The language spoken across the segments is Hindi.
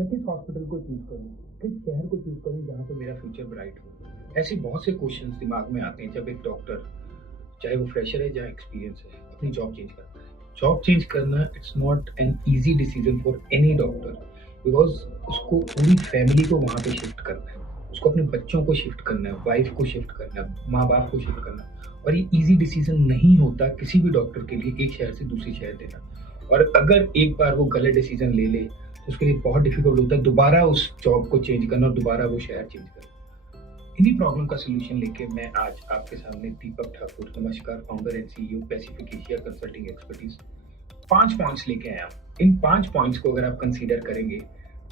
मैं किस हॉस्पिटल को चूज़ करूँ? किस शहर को चूज़ करूँ जहाँ पे मेरा फ्यूचर ब्राइट हो? ऐसे बहुत से क्वेश्चंस दिमाग में आते हैं जब एक डॉक्टर, चाहे वो फ्रेशर है या एक्सपीरियंस है, अपनी जॉब चेंज करता है। जॉब चेंज करना it's not an easy decision for any doctor, because उसको पूरी फैमिली को वहाँ पे शिफ्ट करना है। उसको अपने बच्चों को शिफ्ट करना है, वाइफ को शिफ्ट करना है, माँ-बाप को शिफ्ट करना है और ये ईज़ी डिसीजन नहीं होता किसी भी डॉक्टर के लिए एक शहर से दूसरे शहर देना। और अगर एक बार वो गलत डिसीजन ले ले, तो उसके लिए बहुत डिफ़िकल्ट होता है दोबारा उस जॉब को चेंज करना और दोबारा वो शहर चेंज करना। इन्हीं प्रॉब्लम का सॉल्यूशन लेके मैं आज आपके सामने दीपक ठाकुर, नमस्कार, founder and CEO Pacific Asia consulting expertise, 5 points लेके आया हूँ। इन 5 पॉइंट्स को अगर आप कंसीडर करेंगे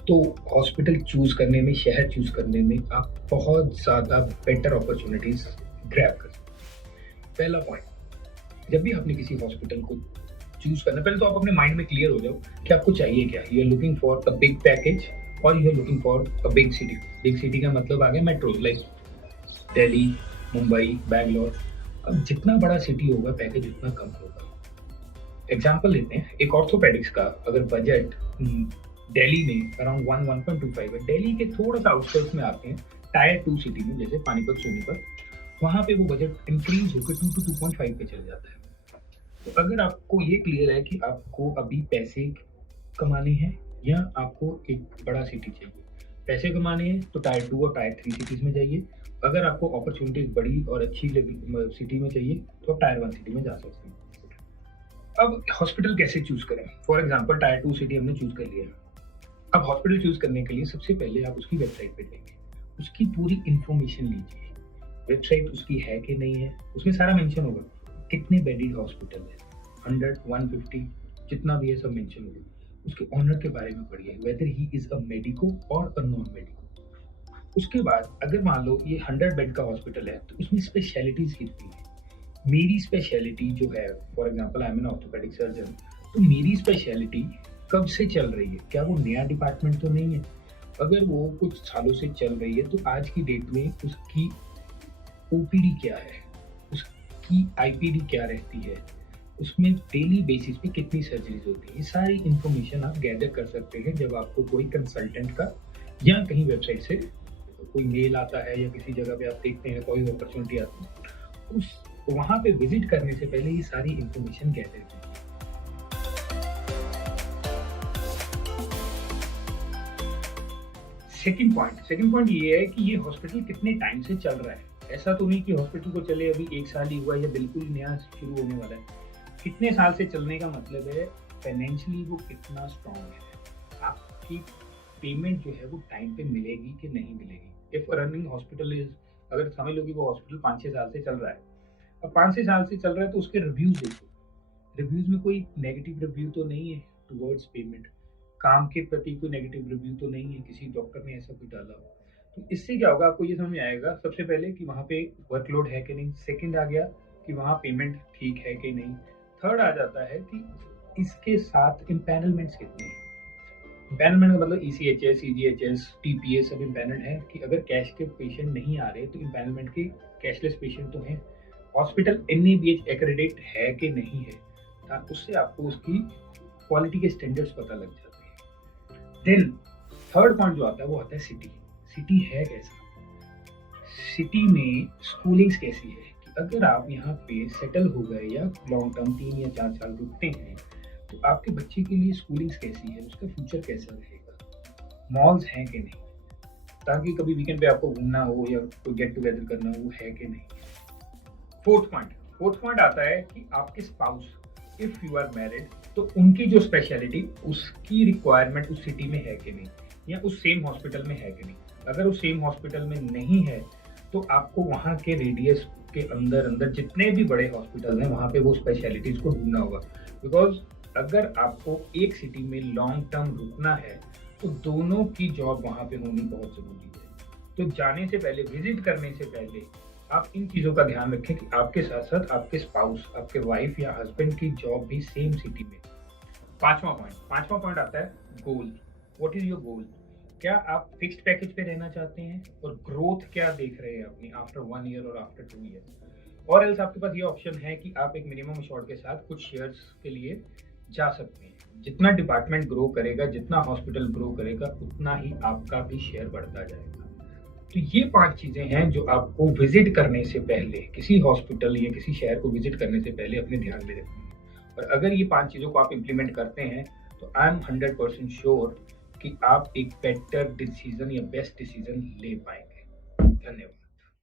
तो हॉस्पिटल चूज करने में, शहर चूज करने में आप बहुत ज़्यादा बेटर अपॉर्चुनिटीज ग्रैब कर सकते हैं। पहला पॉइंट, जब भी आपने किसी हॉस्पिटल को चूज करना, पहले तो आप अपने माइंड में क्लियर हो जाओ कि आपको चाहिए क्या। You are looking for a big package और you are looking for a big city. Big city का मतलब आ गया मेट्रो, लाइक दिल्ली, मुंबई, बैंगलोर। अब जितना बड़ा सिटी होगा पैकेज उतना कम होगा। एग्जाम्पल लेते हैं, एक ऑर्थोपेडिक्स का अगर बजट दिल्ली में अराउंड 1.25 है, दिल्ली के थोड़ा सा आउटस्कर्ट्स में आते हैं टायर 2 सिटी में जैसे पानीपत, सोनीपत, वहाँ पे वो बजट इंक्रीज होकर 2 to 2.5 पे चल जाता है। तो अगर आपको ये क्लियर है कि आपको अभी पैसे कमाने हैं या आपको एक बड़ा सिटी चाहिए, पैसे कमाने हैं तो टायर 2 और टायर 3 सिटीज में जाइए। अगर आपको अपॉर्चुनिटीज बड़ी और अच्छी सिटी में चाहिए तो आप टायर 1 सिटी में जा सकते हैं। अब हॉस्पिटल कैसे चूज करें? फॉर एग्जांपल टायर 2 सिटी हमने चूज कर लिया। अब हॉस्पिटल चूज करने के लिए सबसे पहले आप उसकी वेबसाइट पे जाएंगे, उसकी पूरी इंफॉर्मेशन लीजिए। वेबसाइट उसकी है कि नहीं है, उसमें सारा मेंशन होगा, कितने बेडेड हॉस्पिटल है, 100, 150, जितना भी है सब मेंशन होगा। उसके ऑनर के बारे में पढ़िए, weather he is a medico और अ नॉन मेडिको। उसके बाद अगर मान लो ये 100 बेड का हॉस्पिटल है तो उसमें स्पेशलिटीज कितनी है। मेरी स्पेशलिटी जो है, for example I am an orthopaedic surgeon, तो मेरी स्पेशलिटी कब से चल रही है, क्या वो नया डिपार्टमेंट तो नहीं है। अगर वो कुछ सालों से चल रही है तो आज की डेट में उसकी ओपीडी क्या है, उसकी आईपीडी क्या रहती है, उसमें डेली बेसिस पे कितनी सर्जरीज होती है। ये सारी इंफॉर्मेशन आप गैदर कर सकते हैं जब आपको कोई कंसल्टेंट का या कहीं वेबसाइट से कोई मेल आता है या किसी जगह पे आप देखते हैं कोई अपॉर्चुनिटी आती है। उस वहाँ पे विजिट करने से पहले ये सारी इंफॉर्मेशन गैदर कीजिए। सेकंड पॉइंट ये है कि ये हॉस्पिटल कितने टाइम से चल रहा है। ऐसा तो नहीं कि हॉस्पिटल को चले अभी 1 साल ही हुआ या बिल्कुल नया शुरू होने वाला है। कितने साल से चलने का मतलब है फाइनेंशियली वो कितना स्ट्रॉन्ग है, आपकी पेमेंट जो है वो टाइम पे मिलेगी कि नहीं मिलेगी। इफ रनिंग हॉस्पिटल इज, अगर समझ लो कि वो हॉस्पिटल 5-6 साल से चल रहा है, अब 5-6 साल से चल रहा है तो उसके रिव्यूज देखो। रिव्यूज में कोई नेगेटिव रिव्यू तो नहीं है टुवर्ड्स पेमेंट, काम के प्रति कोई नेगेटिव रिव्यू तो नहीं है, किसी डॉक्टर ने ऐसा कुछ डाला हो। तो इससे क्या होगा, आपको ये समझ में आएगा सबसे पहले कि वहाँ पे वर्कलोड है कि नहीं। सेकंड आ गया कि वहाँ पेमेंट ठीक है कि नहीं। थर्ड आ जाता है कि इसके साथ इम्पैनलमेंट्स कितने हैं। इम्पैनलमेंट का मतलब ECHS, CGHS, TPA सब इम्पैनल्ड है कि अगर कैश के पेशेंट नहीं आ रहे तो इम्पैनलमेंट के कैशलेस पेशेंट तो हैं। हॉस्पिटल NABH एक्रेडिट है कि नहीं है, उससे आपको उसकी क्वालिटी के स्टैंडर्ड्स पता लग जाते हैं। देन थर्ड पॉइंट जो आता है वो आता है सिटी। सिटी है कैसा, सिटी में स्कूलिंग्स कैसी है, कि अगर आप यहाँ पे सेटल हो गए या लॉन्ग टर्म 3 या 4 साल रुकते हैं तो आपके बच्चे के लिए स्कूलिंग्स कैसी है, उसका फ्यूचर कैसा रहेगा, मॉल्स हैं कि नहीं, ताकि कभी वीकेंड पे आपको घूमना हो या कोई गेट टुगेदर करना हो, वो है कि नहीं। फोर्थ पॉइंट आता है कि आपके spouse, if you are married, तो उनकी जो स्पेशलिटी, उसकी रिक्वायरमेंट उस सिटी में है कि नहीं, या उस सेम हॉस्पिटल में है कि नहीं। अगर उस सेम हॉस्पिटल में नहीं है तो आपको वहाँ के रेडियस के अंदर अंदर जितने भी बड़े हॉस्पिटल हैं वहाँ पे वो स्पेशलिटीज को ढूंढना होगा। बिकॉज अगर आपको एक सिटी में लॉन्ग टर्म रुकना है तो दोनों की जॉब वहाँ पे होनी बहुत जरूरी है। तो जाने से पहले, विजिट करने से पहले आप इन चीज़ों का ध्यान रखें कि आपके साथ साथ आपके स्पाउस, आपके वाइफ या हस्बैंड की जॉब भी सेम सिटी में। पांचवा पॉइंट आता है goal. What is your goal? क्या आप फिक्स्ड पैकेज पे रहना चाहते हैं और ग्रोथ क्या देख रहे हैं अपनी आफ्टर 1 ईयर और आफ्टर 2 ईयर, और एल्स आपके पास ये ऑप्शन है कि आप एक मिनिमम शॉर्ट के साथ कुछ शेयर्स के लिए जा सकते हैं। जितना डिपार्टमेंट ग्रो करेगा, जितना हॉस्पिटल ग्रो करेगा, उतना ही आपका भी शेयर बढ़ता जाएगा। तो ये 5 चीज़ें हैं जो आपको विज़िट करने से पहले, किसी हॉस्पिटल या किसी शहर को विज़िट करने से पहले अपने ध्यान में रखनी है। और अगर ये 5 चीज़ों को आप इम्प्लीमेंट करते हैं, तो आई एम 100% श्योर कि आप एक बेटर डिसीज़न या बेस्ट डिसीज़न ले पाएँगे। धन्यवाद।